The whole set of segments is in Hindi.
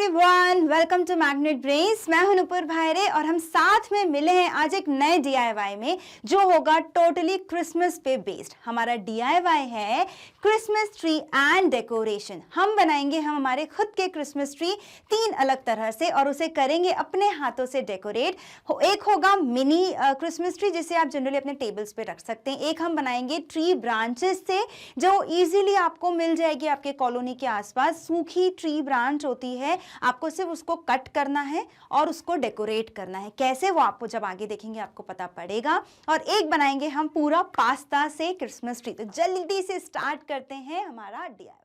Everyone, welcome to magnet brains. मैं हूं नुपुर भायरे और हम साथ में मिले हैं आज एक नए डीआईवाई में जो होगा टोटली क्रिसमस पे बेस्ड। हमारा डीआईवाई है क्रिसमस ट्री एंड डेकोरेशन। हम बनाएंगे हमारे खुद के क्रिसमस ट्री 3 अलग तरह से और उसे करेंगे अपने हाथों से डेकोरेट। एक होगा मिनी क्रिसमस ट्री जिसे आप जनरली अपने टेबल्स पे रख सकते हैं। एक हम बनाएंगे ट्री ब्रांचेस से जो इजीली आपको मिल जाएगी आपके कॉलोनी के आसपास। सूखी ट्री ब्रांच होती है, आपको सिर्फ उसको कट करना है और उसको डेकोरेट करना है। कैसे वो आपको जब आगे देखेंगे आपको पता पड़ेगा। और एक बनाएंगे हम पूरा पास्ता से क्रिसमस ट्री। तो जल्दी से स्टार्ट करते हैं हमारा डीआईवाई।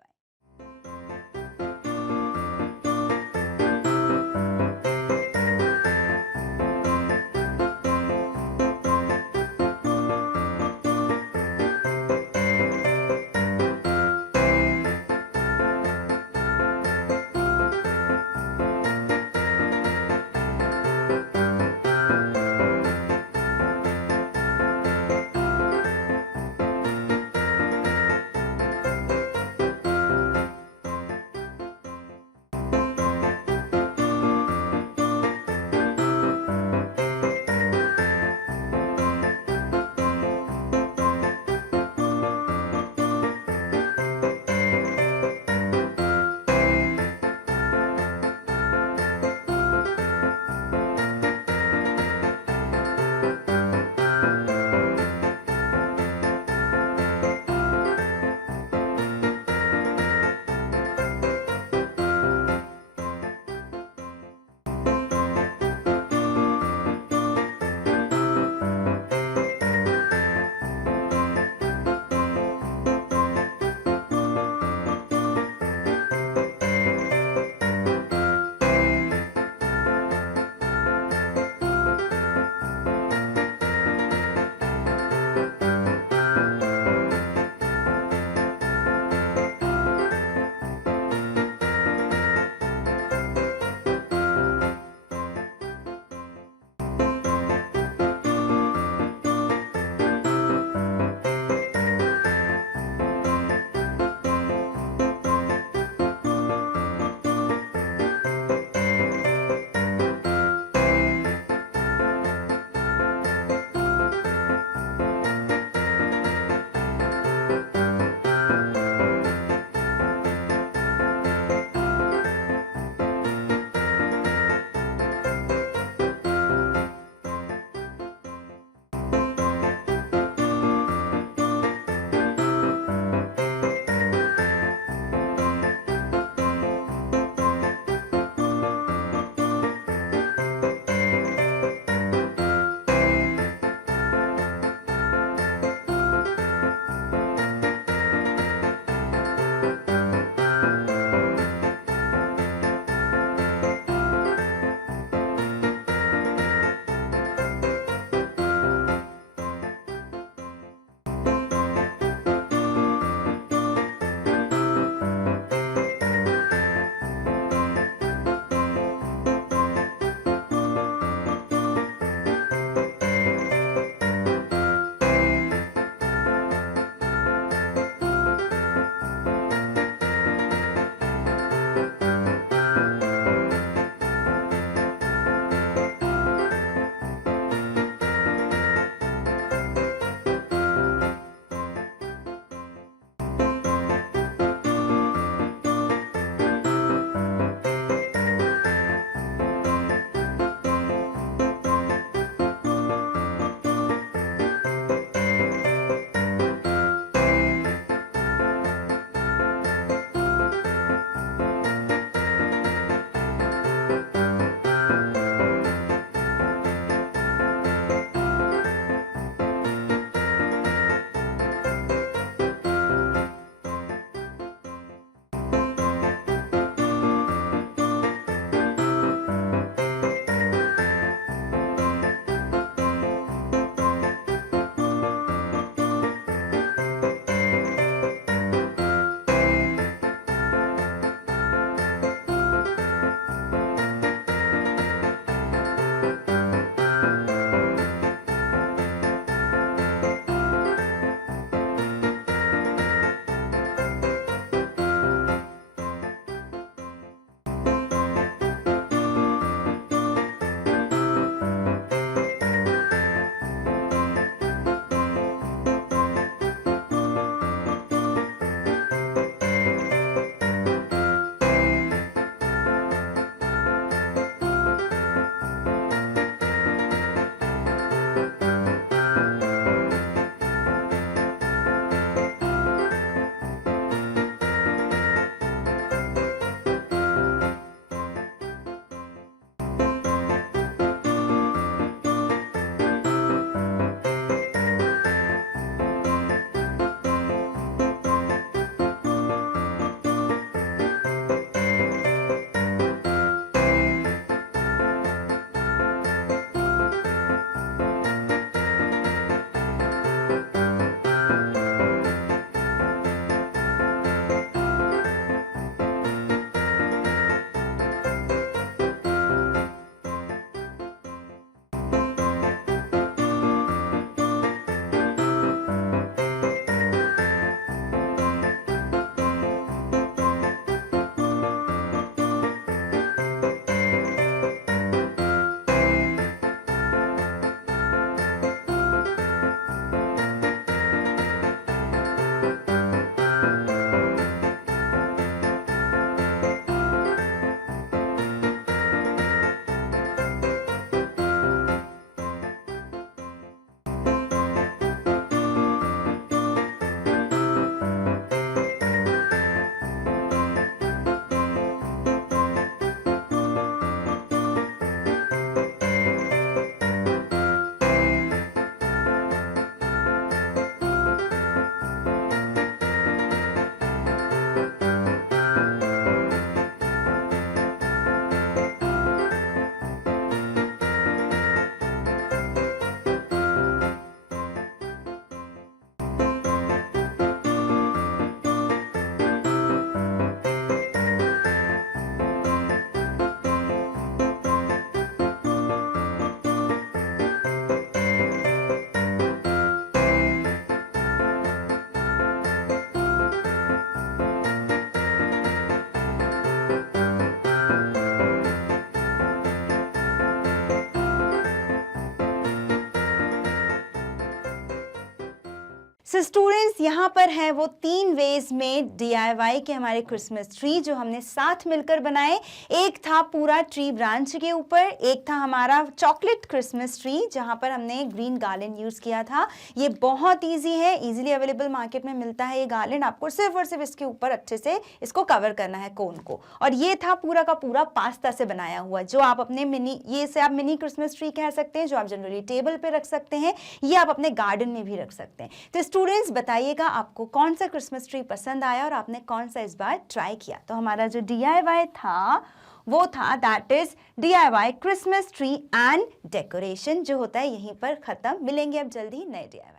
सो स्टूडेंट्स यहाँ पर है वो 3 वेज में DIY के हमारे क्रिसमस ट्री जो हमने साथ मिलकर बनाए। एक था पूरा ट्री ब्रांच के ऊपर, एक था हमारा चॉकलेट क्रिसमस ट्री जहाँ पर हमने ग्रीन गार्लेंड यूज़ किया था। ये बहुत ईजी है, इजीली अवेलेबल मार्केट में मिलता है ये गार्लेंड। आपको सिर्फ और सिर्फ इसके ऊपर अच्छे से इसको कवर करना है कोन को। और ये था पूरा का पूरा पास्ता से बनाया हुआ, जो आप अपने ये से आप मिनी क्रिसमस ट्री कह सकते हैं, जो आप जनरली टेबल पे रख सकते हैं, ये आप अपने गार्डन में भी रख सकते हैं। तो स्टूडेंट्स बताइएगा आपको कौन सा क्रिसमस ट्री पसंद आया और आपने कौन सा इस बार ट्राई किया। तो हमारा जो DIY था वो था that is DIY Christmas tree and decoration, जो होता है यहीं पर खत्म। मिलेंगे अब जल्दी नए DIY।